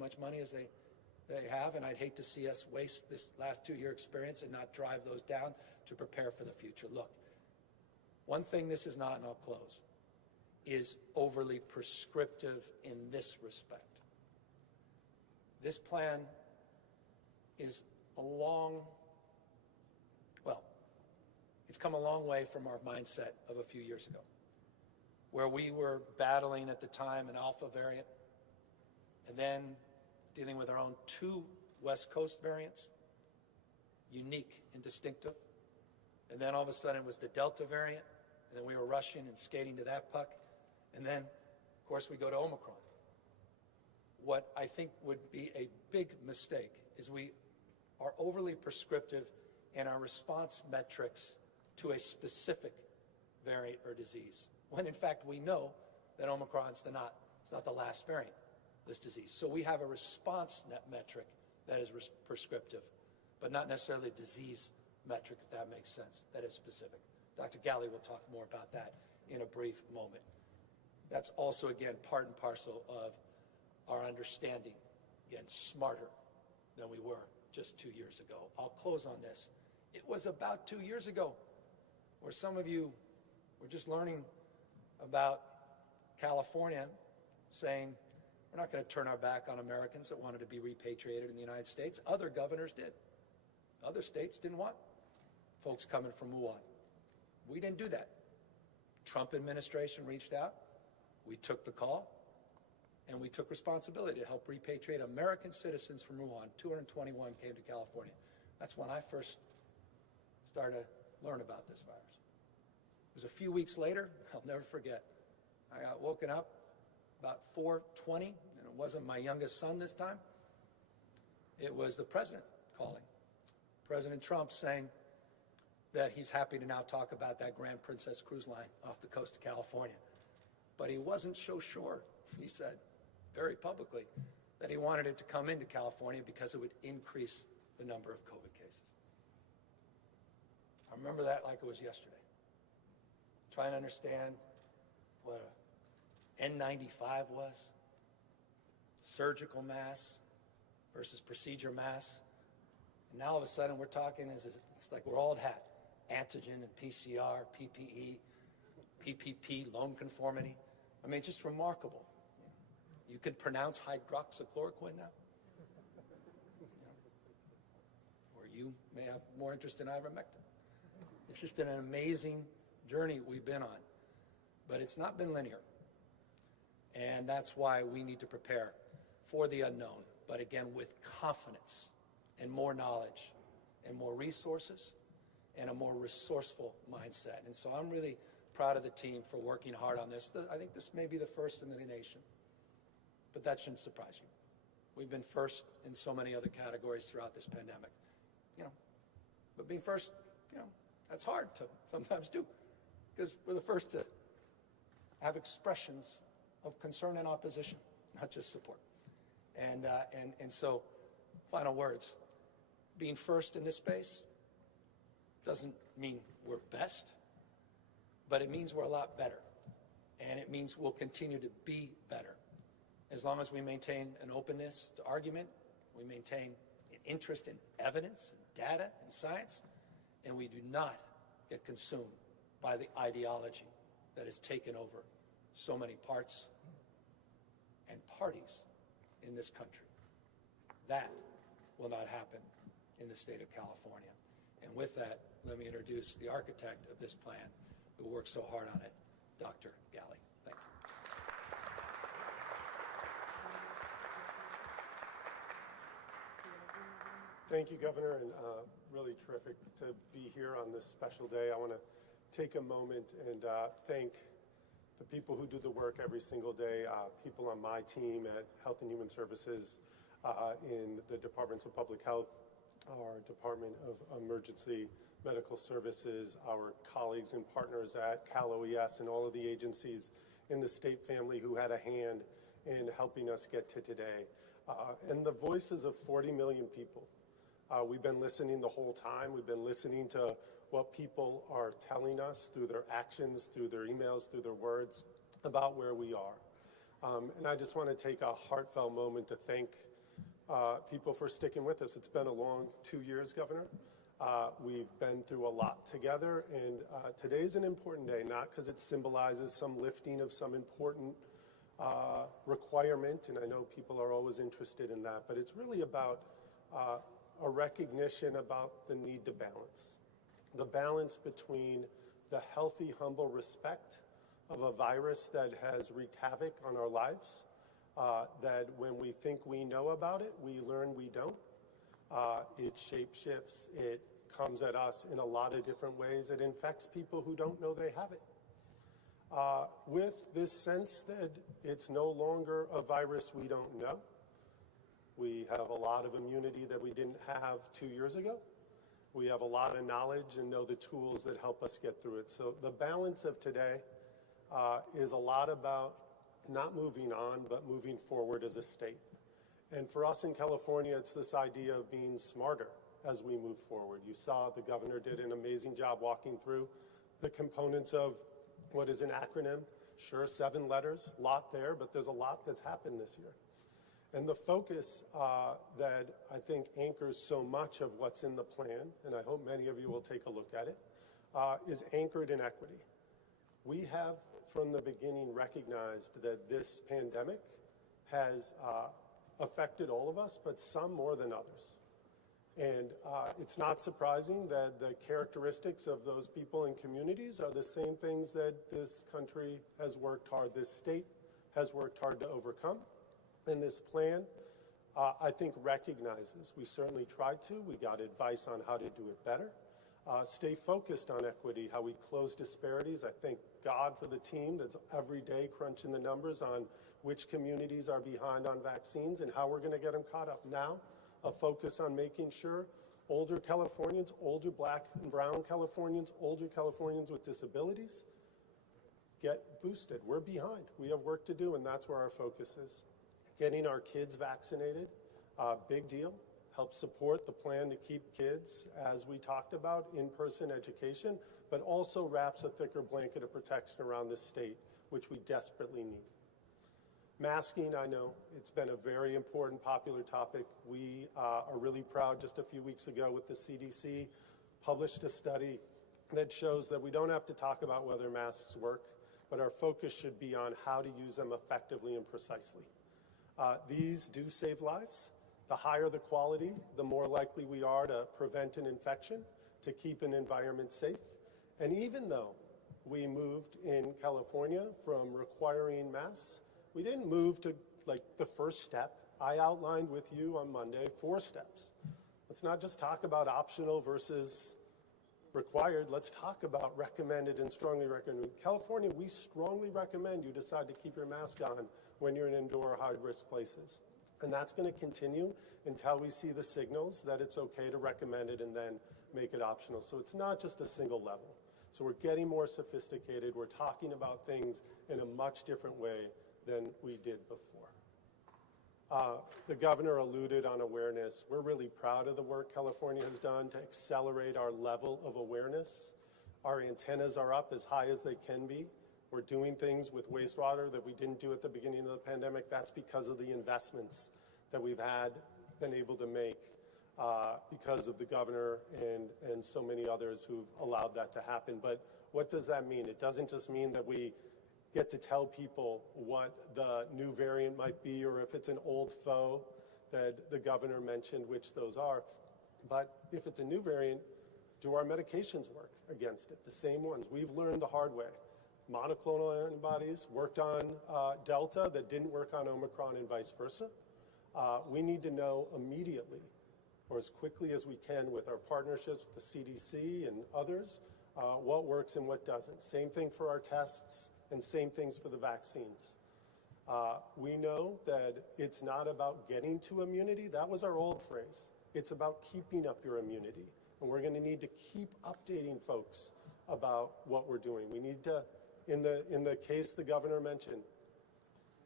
much money as they have, and I'd hate to see us waste this last 2-year experience and not drive those down to prepare for the future. Look, one thing this is not, and I'll close, is overly prescriptive in this respect. This plan is it's come a long way from our mindset of a few years ago, where we were battling at the time an Alpha variant, and then dealing with our own 2 West Coast variants, unique and distinctive. And then all of a sudden it was the Delta variant, and then we were rushing and skating to that puck. And then, of course, we go to Omicron. What I think would be a big mistake is we are overly prescriptive in our response metrics to a specific variant or disease, when in fact we know that Omicron's it's not the last variant of this disease. So we have a response net metric that is prescriptive, but not necessarily a disease metric, if that makes sense, that is specific. Dr. Galley will talk more about that in a brief moment. That's also, again, part and parcel of our understanding, again, smarter than we were just 2 years ago. I'll close on this. It was about 2 years ago where some of you were just learning about California saying, we're not going to turn our back on Americans that wanted to be repatriated in the United States. Other governors did. Other states didn't want folks coming from Wuhan. We didn't do that. Trump administration reached out. We took the call, and we took responsibility to help repatriate American citizens from Wuhan. 221 came to California. That's when I first started to learn about this virus. It was a few weeks later, I'll never forget. I got woken up about 4:20, and it wasn't my youngest son this time. It was the president calling. President Trump saying that he's happy to now talk about that Grand Princess cruise line off the coast of California. But he wasn't so sure, he said very publicly, that he wanted it to come into California because it would increase the number of COVID cases. I remember that like it was yesterday. Trying to understand what an N95 was, surgical masks versus procedure masks. And now all of a sudden we're talking, it's like we're old hat. Antigen and PCR, PPE, PPP, loan conformity. I mean, just remarkable. You can pronounce hydroxychloroquine now. Or you may have more interest in ivermectin. It's just an amazing journey we've been on. But it's not been linear. And that's why we need to prepare for the unknown, but again, with confidence and more knowledge and more resources and a more resourceful mindset. And so I'm really proud of the team for working hard on this. I think this may be the first in the nation, but that shouldn't surprise you. We've been first in so many other categories throughout this pandemic, but being first, that's hard to sometimes do, because we're the first to have expressions of concern and opposition, not just support. And so, final words, being first in this space doesn't mean we're best, but it means we're a lot better. And it means we'll continue to be better. As long as we maintain an openness to argument, we maintain an interest in evidence, and data, and science, and we do not get consumed by the ideology that has taken over so many parts and parties in this country. That will not happen in the state of California. And with that, let me introduce the architect of this plan who worked so hard on it, Dr. Galley. Thank you. Thank you, Governor, and really terrific to be here on this special day. I want to take a moment and thank the people who do the work every single day, people on my team at Health and Human Services, in the Departments of Public Health, our Department of Emergency Medical Services, our colleagues and partners at Cal OES, and all of the agencies in the state family who had a hand in helping us get to today. And the voices of 40 million people. We've been listening the whole time. We've been listening to what people are telling us through their actions, through their emails, through their words about where we are. And I just want to take a heartfelt moment to thank people for sticking with us. It's been a long 2 years, Governor. We've been through a lot together, and today's an important day, not because it symbolizes some lifting of some important requirement, and I know people are always interested in that, but it's really about a recognition about the need to balance. The balance between the healthy, humble respect of a virus that has wreaked havoc on our lives, that when we think we know about it, we learn we don't. It shapeshifts, it comes at us in a lot of different ways. It infects people who don't know they have it. With this sense that it's no longer a virus we don't know, we have a lot of immunity that we didn't have 2 years ago. We have a lot of knowledge and know the tools that help us get through it. So the balance of today is a lot about not moving on, but moving forward as a state. And for us in California, it's this idea of being smarter as we move forward. You saw the governor did an amazing job walking through the components of what is an acronym. Sure, 7 letters, lot there, but there's a lot that's happened this year. And the focus that I think anchors so much of what's in the plan, and I hope many of you will take a look at it, is anchored in equity. We have, from the beginning, recognized that this pandemic has affected all of us, but some more than others. And it's not surprising that the characteristics of those people and communities are the same things that this country has worked hard, this state has worked hard to overcome. And this plan, I think, recognizes. We certainly tried to. We got advice on how to do it better. Stay focused on equity, how we close disparities. I thank God for the team that's every day crunching the numbers on which communities are behind on vaccines and how we're going to get them caught up. Now, a focus on making sure older Californians, older Black and brown Californians, older Californians with disabilities get boosted. We're behind. We have work to do, and that's where our focus is. Getting our kids vaccinated, big deal. Help support the plan to keep kids, as we talked about, in-person education, but also wraps a thicker blanket of protection around the state, which we desperately need. Masking, I know, it's been a very important, popular topic. We are really proud. Just a few weeks ago with the CDC, published a study that shows that we don't have to talk about whether masks work, but our focus should be on how to use them effectively and precisely. These do save lives. The higher the quality, the more likely we are to prevent an infection, to keep an environment safe. And even though we moved in California from requiring masks, we didn't move to like the first step. I outlined with you on Monday 4 steps. Let's not just talk about optional versus required. Let's talk about recommended and strongly recommended. California, we strongly recommend you decide to keep your mask on when you're in indoor high-risk places. And that's going to continue until we see the signals that it's okay to recommend it and then make it optional. So it's not just a single level. So we're getting more sophisticated. We're talking about things in a much different way than we did before. The governor alluded on awareness. We're really proud of the work California has done to accelerate our level of awareness. Our antennas are up as high as they can be. We're doing things with wastewater that we didn't do at the beginning of the pandemic. That's because of the investments that we've been able to make because of the governor and so many others who've allowed that to happen. But what does that mean? It doesn't just mean that we get to tell people what the new variant might be or if it's an old foe that the governor mentioned, which those are. But if it's a new variant, do our medications work against it? The same ones. We've learned the hard way. Monoclonal antibodies worked on Delta that didn't work on Omicron and vice versa. We need to know immediately or as quickly as we can with our partnerships with the CDC and others what works and what doesn't. Same thing for our tests and same things for the vaccines. We know that it's not about getting to immunity. That was our old phrase. It's about keeping up your immunity. And we're going to need to keep updating folks about what we're doing. We need to, in the case the governor mentioned,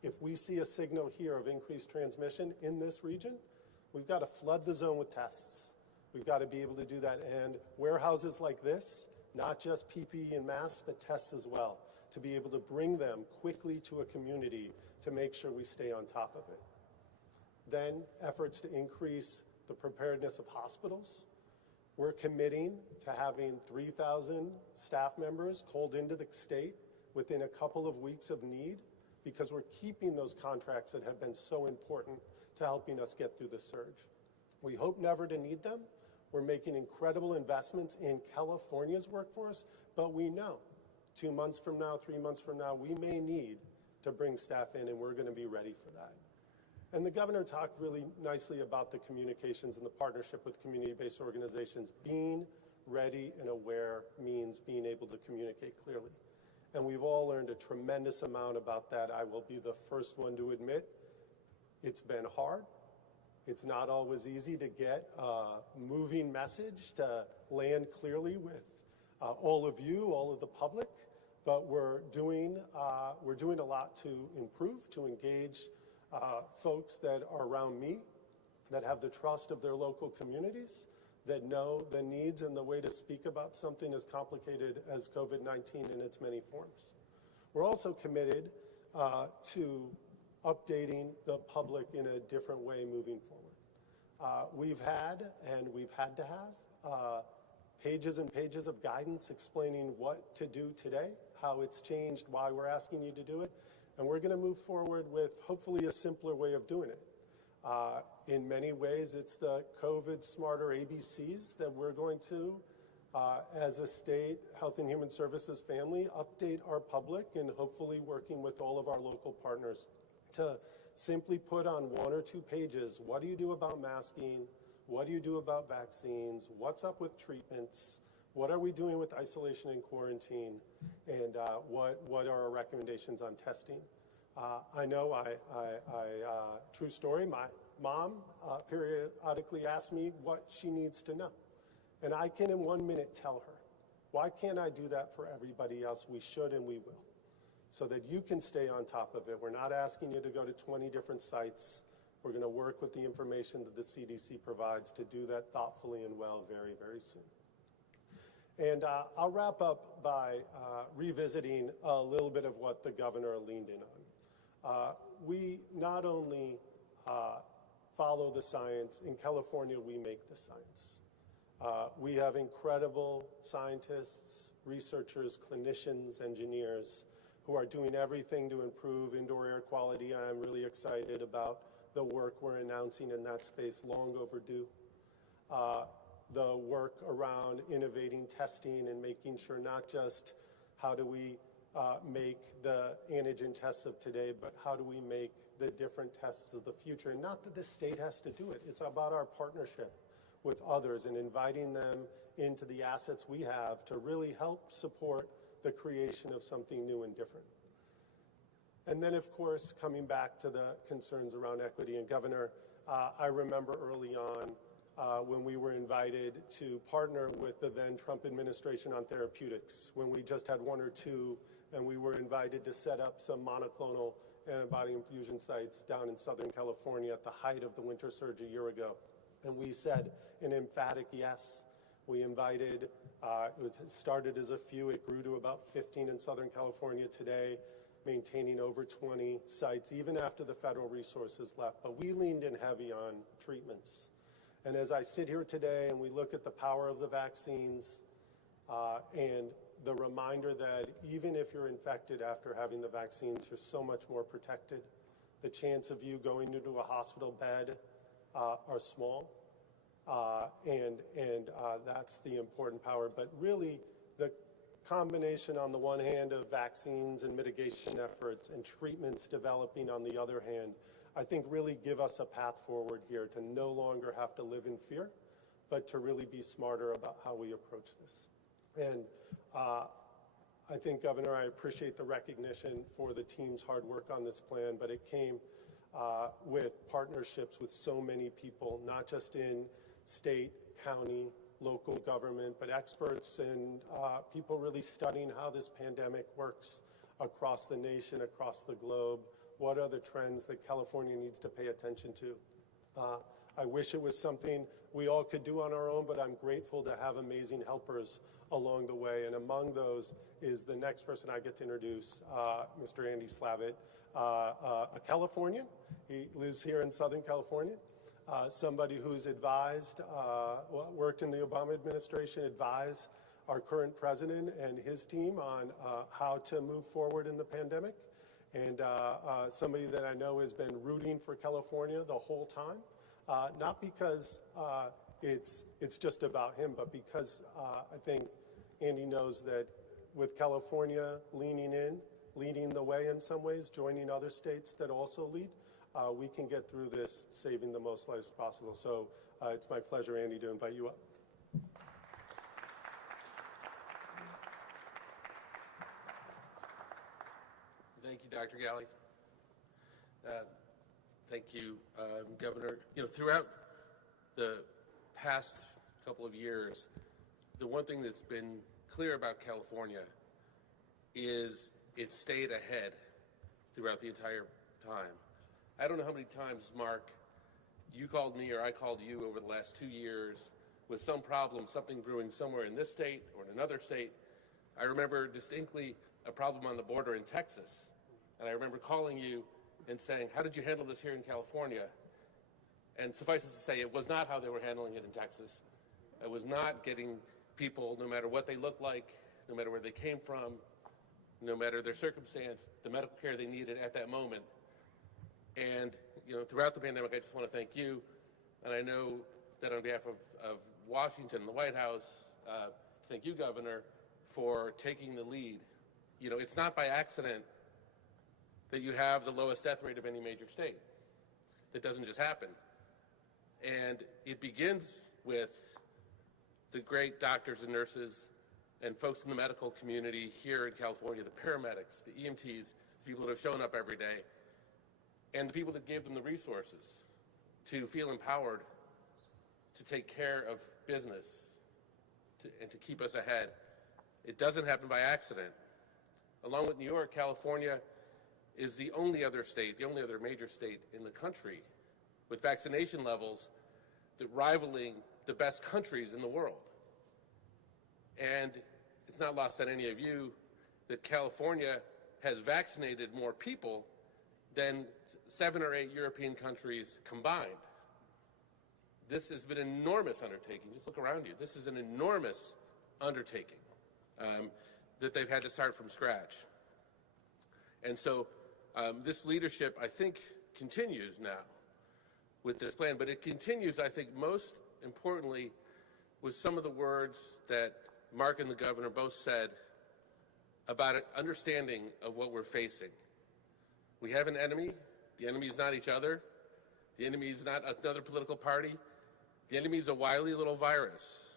if we see a signal here of increased transmission in this region, we've got to flood the zone with tests. We've got to be able to do that. And warehouses like this, not just PPE and masks, but tests as well, to be able to bring them quickly to a community to make sure we stay on top of it. Then efforts to increase the preparedness of hospitals. We're committing to having 3,000 staff members called into the state within a couple of weeks of need, because we're keeping those contracts that have been so important to helping us get through the surge. We hope never to need them. We're making incredible investments in California's workforce, but we know 2 months from now, 3 months from now, we may need to bring staff in, and we're going to be ready for that. And the governor talked really nicely about the communications and the partnership with community-based organizations. Being ready and aware means being able to communicate clearly. And we've all learned a tremendous amount about that. I will be the first one to admit it's been hard. It's not always easy to get a moving message to land clearly with all of you, all of the public, but we're doing a lot to improve, to engage folks that are around me, that have the trust of their local communities, that know the needs and the way to speak about something as complicated as COVID-19 in its many forms. We're also committed to updating the public in a different way moving forward. We've had to have pages and pages of guidance explaining what to do today, how it's changed, why we're asking you to do it, and we're going to move forward with hopefully a simpler way of doing it. In many ways, it's the COVID smarter ABCs that we're going to, as a state Health and Human Services family, update our public, and hopefully working with all of our local partners to simply put on 1 or 2 pages, what do you do about masking? What do you do about vaccines? What's up with treatments? What are we doing with isolation and quarantine? And what are our recommendations on testing? I know, true story, my mom periodically asks me what she needs to know. And I can in 1 minute tell her. Why can't I do that for everybody else? We should and we will, so that you can stay on top of it. We're not asking you to go to 20 different sites. We're going to work with the information that the CDC provides to do that thoughtfully and well very, very soon. And I'll wrap up by revisiting a little bit of what the governor leaned in on. We not only follow the science. In California, we make the science. We have incredible scientists, researchers, clinicians, engineers who are doing everything to improve indoor air quality. And I'm really excited about the work we're announcing in that space, long overdue. The work around innovating testing and making sure not just how do we make the antigen tests of today, but how do we make the different tests of the future? And not that the state has to do it. It's about our partnership with others and inviting them into the assets we have to really help support the creation of something new and different. And then, of course, coming back to the concerns around equity. And Governor, I remember early on when we were invited to partner with the then Trump administration on therapeutics, when we just had 1 or 2, and we were invited to set up some monoclonal antibody infusion sites down in Southern California at the height of the winter surge a year ago. And we said an emphatic yes. We invited, it started as a few, it grew to about 15 in Southern California today, maintaining over 20 sites, even after the federal resources left. But we leaned in heavy on treatments. And as I sit here today and we look at the power of the vaccines and the reminder that even if you're infected after having the vaccines, you're so much more protected. The chance of you going into a hospital bed are small, and that's the important power. But really, the combination on the one hand of vaccines and mitigation efforts and treatments developing on the other hand, I think really give us a path forward here to no longer have to live in fear, but to really be smarter about how we approach this. And I think, Governor, I appreciate the recognition for the team's hard work on this plan, but it came with partnerships with so many people, not just in state, county, local government, but experts and people really studying how this pandemic works across the nation, across the globe. What are the trends that California needs to pay attention to? I wish it was something we all could do on our own, but I'm grateful to have amazing helpers along the way. And among those is the next person I get to introduce, Mr. Andy Slavitt, a Californian. He lives here in Southern California. Somebody who's advised, worked in the Obama administration, advised our current president and his team on how to move forward in the pandemic. And somebody that I know has been rooting for California the whole time. Not because it's just about him, but because I think Andy knows that with California leaning in, leading the way in some ways, joining other states that also lead, we can get through this saving the most lives possible. So it's my pleasure, Andy, to invite you up. Thank you, Dr. Galley. Thank you, Governor. Throughout the past couple of years, the one thing that's been clear about California is it stayed ahead throughout the entire time. I don't know how many times, Mark, you called me or I called you over the last 2 years with some problem, something brewing somewhere in this state or in another state. I remember distinctly a problem on the border in Texas. And I remember calling you and saying, how did you handle this here in California? And suffice it to say, it was not how they were handling it in Texas. It was not getting people, no matter what they looked like, no matter where they came from, no matter their circumstance, the medical care they needed at that moment. And throughout the pandemic, I just want to thank you. And I know that on behalf of Washington and the White House, thank you, Governor, for taking the lead. It's not by accident that you have the lowest death rate of any major state. That doesn't just happen. And it begins with the great doctors and nurses and folks in the medical community here in California, the paramedics, the EMTs, the people that have shown up every day, and the people that gave them the resources to feel empowered to take care of business and to keep us ahead. It doesn't happen by accident. Along with New York, California is the only other state, the only other major state in the country with vaccination levels that rivaling the best countries in the world. And it's not lost on any of you that California has vaccinated more people than 7 or 8 European countries combined. This has been an enormous undertaking. Just look around you. This is an enormous undertaking that they've had to start from scratch. And so this leadership, I think, continues now with this plan, but it continues, I think, most importantly with some of the words that Mark and the Governor both said about an understanding of what we're facing. We have an enemy. The enemy is not each other. The enemy is not another political party. The enemy is a wily little virus